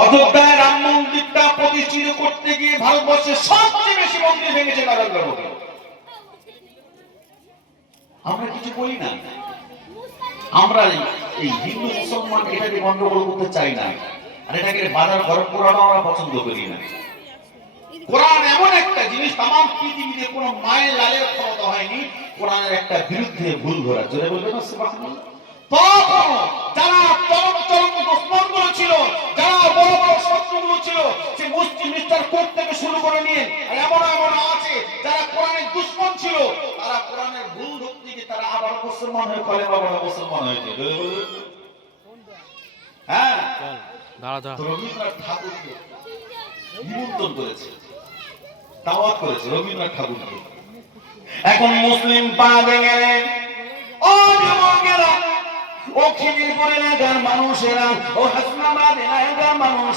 অযোধ্যায় রাম মন্দিরটা প্রতিষ্ঠিত করতে গিয়ে ভারতবর্ষের সবচেয়ে বেশি মন্দির ভেঙেছে নরেন্দ্র মোদী। আমরা কিছু বলি না, আমরা এই হিন্দু মুসলমান এটাকে গন্ডগোল করতে চাই না, আর এটাকে বাজার গরম করানো আমরা পছন্দ করি না। কোরআন এমন একটা জিনিস, তামাম পৃথিবীতে কোনো মায়ের লালের ক্ষমতা হয়নি কোরআনের একটা বিরুদ্ধে ভুল ধরা। জোরে বলবেন না সুবহানাল্লাহ। যারা চরম চরম দুশ্মনগুলো ছিল, যারা বড় বড় শত্রুগুলো ছিল, সে মুসলিম মিস্টার কোর্ট থেকে শুরু করে নিয়ে আর এমন এমন আছে যারা কোরআনের দুশ্মন ছিল, তারা কোরআনের ভুল ধরতে গিয়ে তারা আবার মুসলমান হয়ে কলেমা পড়ে মুসলমান হয়েছে। হ্যাঁ, রবীন্দ্রনাথ ঠাকুরকে নিমন্ত্রণ করেছে, দাওয়াত করেছে রবীন্দ্রনাথ ঠাকুরকে। এখন মুসলিম পাবে গেলেন, ও যুবকেরা, ও খিদিরপুর এলাকার মানুষেরা, ও হাসনাবাদ এলাকার মানুষ,